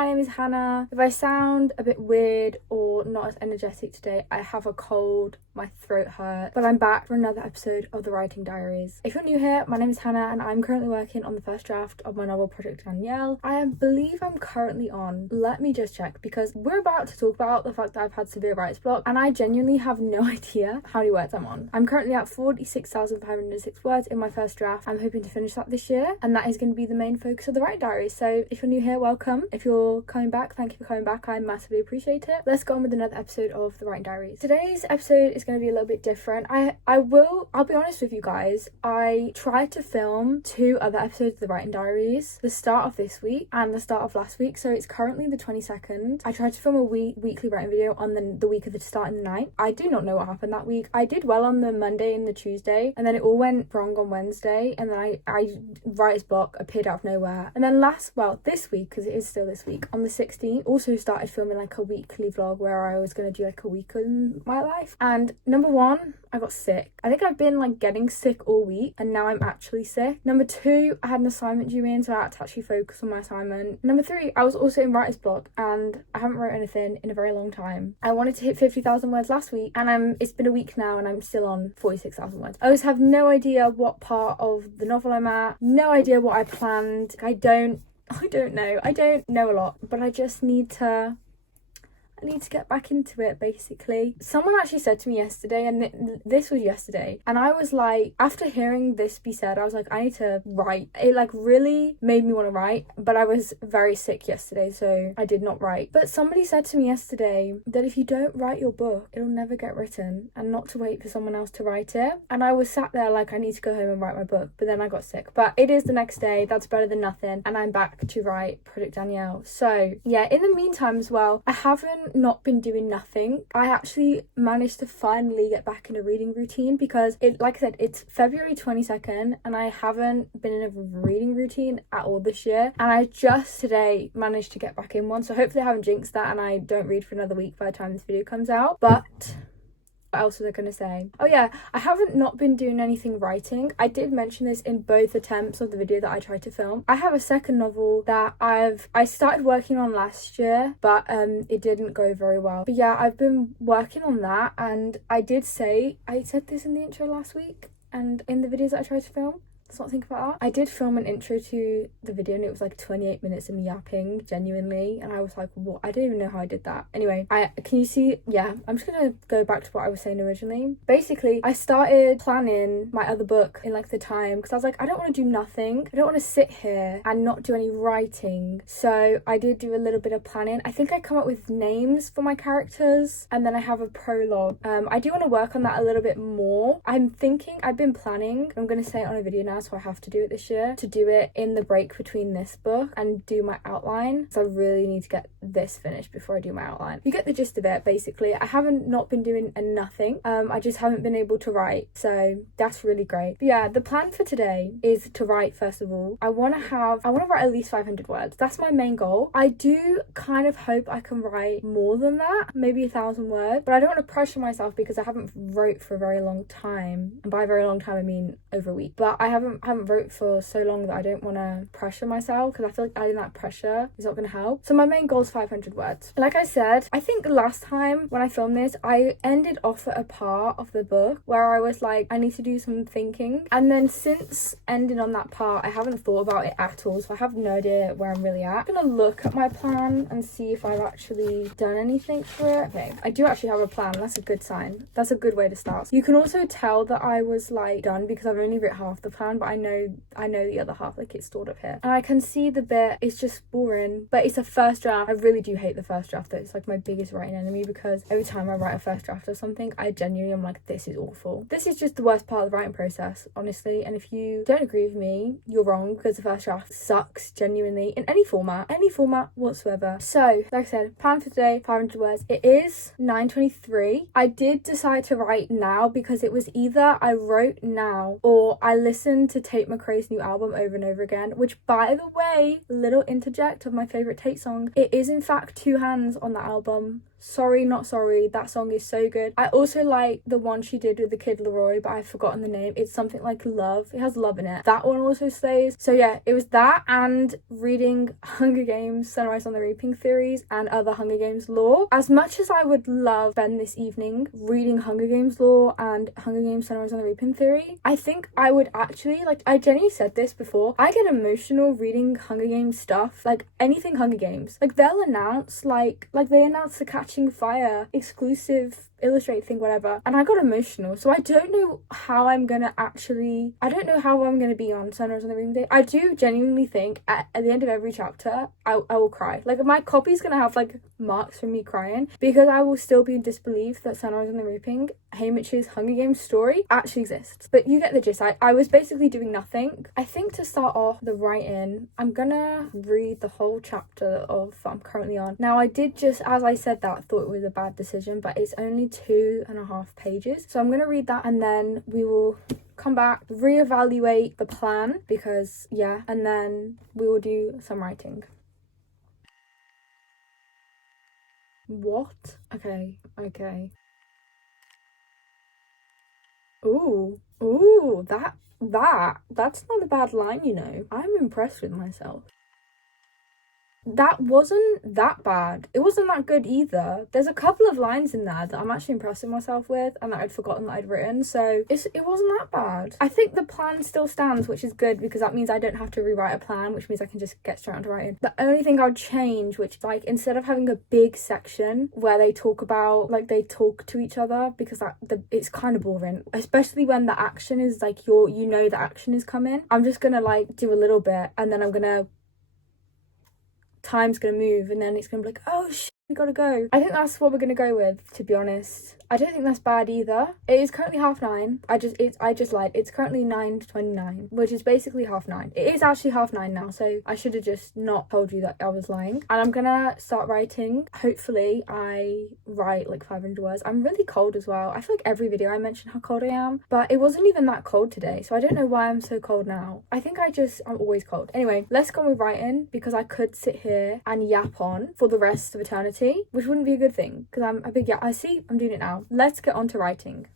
my name is Hannah. If I sound a bit weird or not as energetic today, I have a cold, my throat hurts, but I'm back for another episode of the Writing Diaries. If you're new here, my name is Hannah and I'm currently working on the first draft of my novel Project Danielle. I believe I'm currently on, let me just check, because we're about to talk about the fact that I've had severe writer's block and I genuinely have no idea how many words I'm on. I'm currently at 46,506 words in my first draft. I'm hoping to finish that this year, and that is going to be the main focus of the Writing Diaries. So if you're new here, welcome. If you're coming back, thank you for coming back. I massively appreciate it. Let's go on with another episode of the Writing Diaries. Today's episode is going to be a little bit different. I'll be honest with you guys, I tried to film 2 other episodes of the Writing Diaries, the start of this week and the start of last week. So it's currently the 22nd. I tried to film a weekly writing video on the week of the start and the night. I do not know what happened that week. I did well on the Monday and the Tuesday, and then it all went wrong on Wednesday, and then I writer's block appeared out of nowhere. And then this week, because it is still this week, on the 16th, also started filming like a weekly vlog where I was going to do like a week in my life. And number 1, I got sick. I think I've been like getting sick all week, and now I'm actually sick. Number 2, I had an assignment due in, so I had to actually focus on my assignment. Number 3, I was also in writer's block and I haven't wrote anything in a very long time. I wanted to hit 50,000 words last week, and it's been a week now and I'm still on 46,000 words. I just have no idea what part of the novel I'm at, no idea what I planned. I don't know. I don't know a lot, but I just need to get back into it, basically. Someone actually said to me yesterday, and this was yesterday, and I was like, after hearing this be said, I was like, I need to write. It like really made me want to write, but I was very sick yesterday, so I did not write. But somebody said to me yesterday that if you don't write your book, it'll never get written, and not to wait for someone else to write it. And I was sat there like, I need to go home and write my book, but then I got sick. But it is the next day, that's better than nothing, and I'm back to write Project Danielle. So yeah, in the meantime as well, I haven't not been doing nothing. I actually managed to finally get back in a reading routine, because like I said, it's February 22nd and I haven't been in a reading routine at all this year, and I just today managed to get back in one. So hopefully I haven't jinxed that and I don't read for another week by the time this video comes out. But what else was I going to say? Oh yeah, I haven't not been doing anything writing. I did mention this in both attempts of the video that I tried to film. I have a second novel that I started working on last year, but it didn't go very well. But yeah, I've been working on that, and I said this in the intro last week and in the videos that I tried to film. Let's not think about that. I did film an intro to the video and it was like 28 minutes of me yapping, genuinely, and I was like, what? I don't even know how I did that. Anyway, can you see? Yeah, I'm just gonna go back to what I was saying originally. Basically, I started planning my other book in like the time, because I was like, I don't want to do nothing. I don't want to sit here and not do any writing. So I did do a little bit of planning. I think I come up with names for my characters, and then I have a prologue. I do want to work on that a little bit more. I've been planning, I'm gonna say it on a video now, so I have to do it this year, to do it in the break between this book and do my outline. So I really need to get this finished before I do my outline. You get the gist of it, basically. I haven't not been doing nothing. I just haven't been able to write, so that's really great. But yeah, the plan for today is to write. First of all, I want to write at least 500 words. That's my main goal. I do kind of hope I can write more than that, maybe 1,000 words, but I don't want to pressure myself because I haven't wrote for a very long time, and by a very long time I mean over a week. But I haven't wrote for so long that I don't want to pressure myself, because I feel like adding that pressure is not going to help. So my main goal is 500 words. Like I said, I think last time when I filmed this, I ended off at a part of the book where I was like, I need to do some thinking, and then since ending on that part, I haven't thought about it at all, so I have no idea where I'm really at. I'm gonna look at my plan and see if I've actually done anything for it. Okay, I do actually have a plan. That's a good sign. That's a good way to start. You can also tell that I was like done because I've only written half the plan, but I know the other half, like it's stored up here, and I can see the bit. It's just boring, but it's a first draft. I really do hate the first draft though. It's like my biggest writing enemy, because every time I write a first draft of something, I genuinely am like, this is awful. This is just the worst part of the writing process, honestly. And if you don't agree with me, you're wrong, because the first draft sucks, genuinely, in any format whatsoever. So like I said, plan for today, 500 words. It is 9:23. I did decide to write now because it was either I wrote now or I listened to Tate McRae's new album over and over again, which, by the way, little interject of my favourite Tate song, it is in fact Two Hands on that album. Sorry, not sorry. That song is so good. I also like the one she did with the Kid Leroy, but I've forgotten the name. It's something like Love. It has love in it. That one also slays. So yeah, it was that and reading Hunger Games, Sunrise on the Reaping theories and other Hunger Games lore. As much as I would love spend this evening reading Hunger Games lore and Hunger Games Sunrise on the Reaping theory, I think I would actually, like, I genuinely said this before, I get emotional reading Hunger Games stuff, like anything Hunger Games. Like they'll announce, like they announced the Catching Fire exclusive illustrate thing, whatever, and I got emotional. So I don't know how I'm gonna be on Sunrise on the Reaping Day. I do genuinely think at the end of every chapter I will cry. Like my copy's gonna have like marks from me crying, because I will still be in disbelief that Sunrise on the Reaping, Haymitch's Hunger Games story, actually exists. But you get the gist. I was basically doing nothing. I think to start off the writing, I'm gonna read the whole chapter of I'm currently on. Now I did just, as I said that, thought it was a bad decision, but it's only 2.5 pages. So I'm going to read that and then we will come back, reevaluate the plan, because yeah, and then we will do some writing. What? Okay. Ooh, that's not a bad line, you know. I'm impressed with myself. That wasn't that bad. It wasn't that good either. There's a couple of lines in there that I'm actually impressing myself with and that I'd forgotten that I'd written, so it wasn't that bad. I think the plan still stands, which is good, because that means I don't have to rewrite a plan, which means I can just get straight onto writing. The only thing I'd change, which, like, instead of having a big section where they talk about, like, they talk to each other, because it's kind of boring, especially when the action is like you know the action is coming. I'm just gonna like do a little bit and then time's gonna move and then it's gonna be like, oh shit, we gotta go. I think that's what we're gonna go with, to be honest. I don't think that's bad either. It is currently 9:30. I just lied. It's currently 9:29, which is basically 9:30. It is actually 9:30 now, so I should have just not told you that I was lying. And I'm gonna start writing. Hopefully I write like 500 words. I'm really cold as well. I feel like every video I mention how cold I am, but it wasn't even that cold today, so I don't know why I'm so cold now. I think I'm always cold. Anyway, let's go with writing, because I could sit here and yap on for the rest of eternity, which wouldn't be a good thing, because I'm a big yap. I'm doing it now. Let's get on to writing.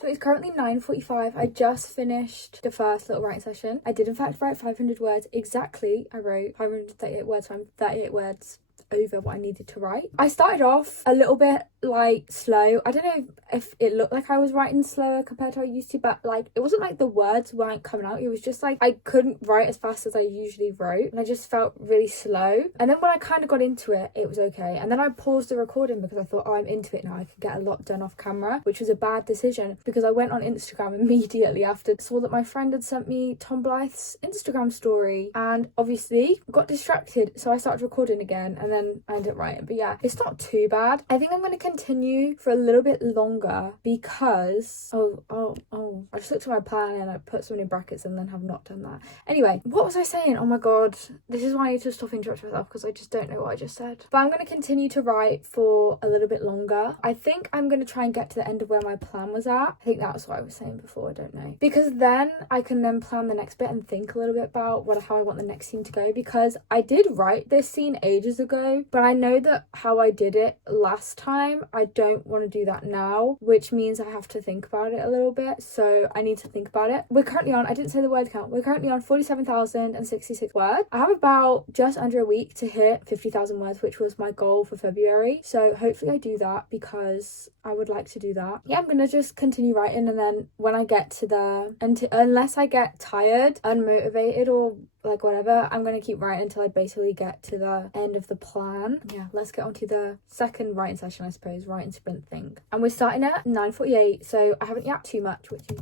So it's currently 9:45. I just finished the first little writing session. I did in fact write 500 words exactly. I wrote 538 words, so I'm 38 words over what I needed to write. I started off a little bit like slow. I don't know if it looked like I was writing slower compared to how I used to, but like it wasn't like the words weren't coming out. It was just like I couldn't write as fast as I usually wrote, and I just felt really slow. And then when I kind of got into it, it was okay. And then I paused the recording because I thought, oh, I'm into it now, I could get a lot done off camera, which was a bad decision, because I went on Instagram immediately after, saw that my friend had sent me Tom Blythe's Instagram story, and obviously got distracted, so I started recording again, and then I ended up writing. But yeah, it's not too bad. I think I'm going to continue for a little bit longer because I just looked at my plan and I put something in brackets and then have not done that. Anyway, what was I saying? Oh my god, this is why I need to stop interrupting myself, because I just don't know what I just said. But I'm going to continue to write for a little bit longer. I think I'm going to try and get to the end of where my plan was at. I think that's what I was saying before, I don't know, because then I can then plan the next bit and think a little bit about how I want the next scene to go, because I did write this scene ages ago, but I know that how I did it last time time. I don't want to do that now, which means I have to think about it a little bit. So I need to think about it. We're currently on, I didn't say the word count, we're currently on 47,066 words. I have about just under a week to hit 50,000 words, which was my goal for February. So hopefully I do that because I would like to do that. Yeah, I'm gonna just continue writing, and then when I get to the unless I get tired, unmotivated, or like whatever, I'm gonna keep writing until I basically get to the end of the plan. Yeah, let's get on to the second writing session, I suppose, writing sprint thing. And we're starting at 9:48, so I haven't yapped too much, which is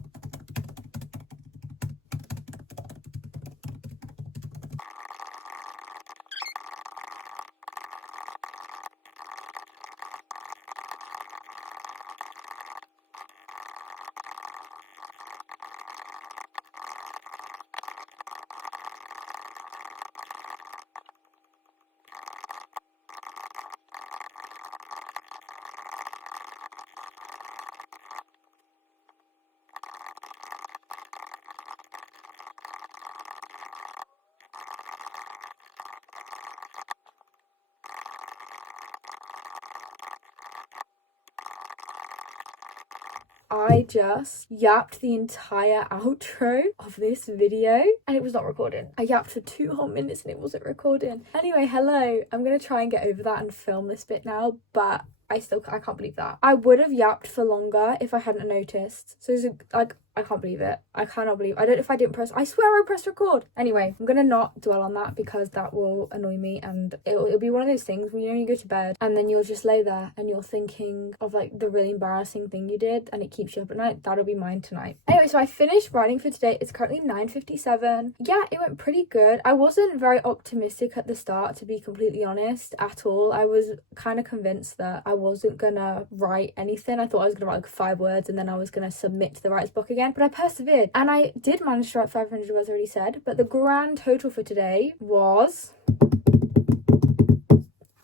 I just yapped the entire outro of this video and it was not recording. I yapped for 2 whole minutes and it wasn't recording. Anyway, hello. I'm gonna try and get over that and film this bit now, but I can't believe that. I would have yapped for longer if I hadn't noticed. So like, I can't believe it. I cannot believe. I don't know if I didn't press. I swear I pressed record. Anyway, I'm gonna not dwell on that because that will annoy me, and it'll be one of those things where you go to bed and then you'll just lay there and you're thinking of like the really embarrassing thing you did, and it keeps you up at night. That'll be mine tonight. Anyway, so I finished writing for today. It's currently 9:57. Yeah, it went pretty good. I wasn't very optimistic at the start, to be completely honest, at all. I was kind of convinced that I wasn't gonna write anything. I thought I was gonna write like 5 words and then I was gonna submit to the writer's block again. But I persevered and I did manage to write 500 words, already said. But the grand total for today was...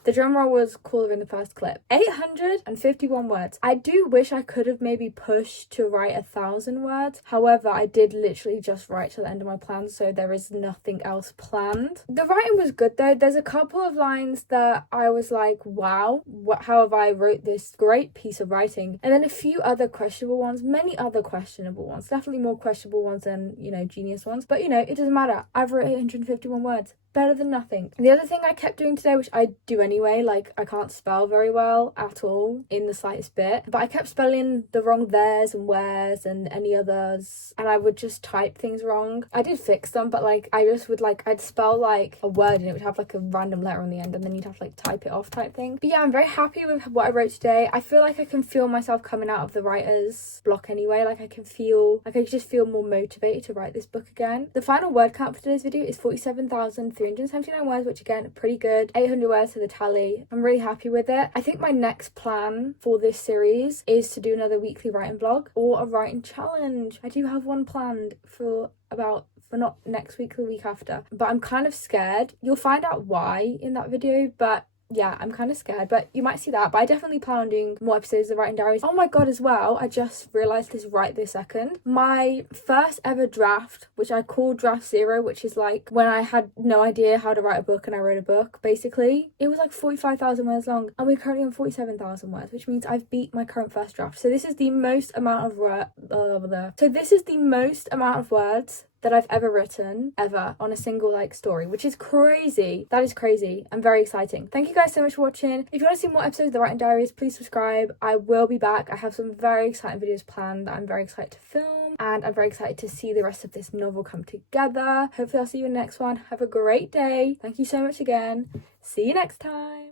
The drum roll was cooler in the first clip. 851 words. I do wish I could have maybe pushed to write 1,000 words. However, I did literally just write to the end of my plan, so there is nothing else planned. The writing was good though. There's a couple of lines that I was like, wow, how have I wrote this great piece of writing? And then a few other questionable ones, many other questionable ones. Definitely more questionable ones than, genius ones. But, it doesn't matter. I've written 851 words. Better than nothing. The other thing I kept doing today, which I do anyway, like I can't spell very well at all in the slightest bit, but I kept spelling the wrong there's and where's and any others, and I would just type things wrong. I did fix them, but like I just would I'd spell like a word and it would have like a random letter on the end and then you'd have to like type it off type thing. But yeah, I'm very happy with what I wrote today. I feel like I can feel myself coming out of the writer's block anyway. Like I just feel more motivated to write this book again. The final word count for today's video is 47,379 words, which again, pretty good. 800 words to the tally. I'm really happy with it. I think my next plan for this series is to do another weekly writing vlog or a writing challenge. I do have one planned for not next week, the week after, but I'm kind of scared. You'll find out why in that video, but yeah, I'm kind of scared, but you might see that. But I definitely plan on doing more episodes of Writing Diaries. Oh my god, as well, I just realised this right this second. My first ever draft, which I call draft 0, which is like when I had no idea how to write a book and I wrote a book, basically. It was like 45,000 words long and we're currently on 47,000 words, which means I've beat my current first draft. So this is the most amount of words that I've ever written on a single story, which is crazy. That is crazy and very exciting. Thank you guys so much for watching. If you want to see more episodes of the Writing Diaries, please subscribe. I will be back. I have some very exciting videos planned that I'm very excited to film, and I'm very excited to see the rest of this novel come together. Hopefully I'll see you in the next one. Have a great day. Thank you so much again. See you next time.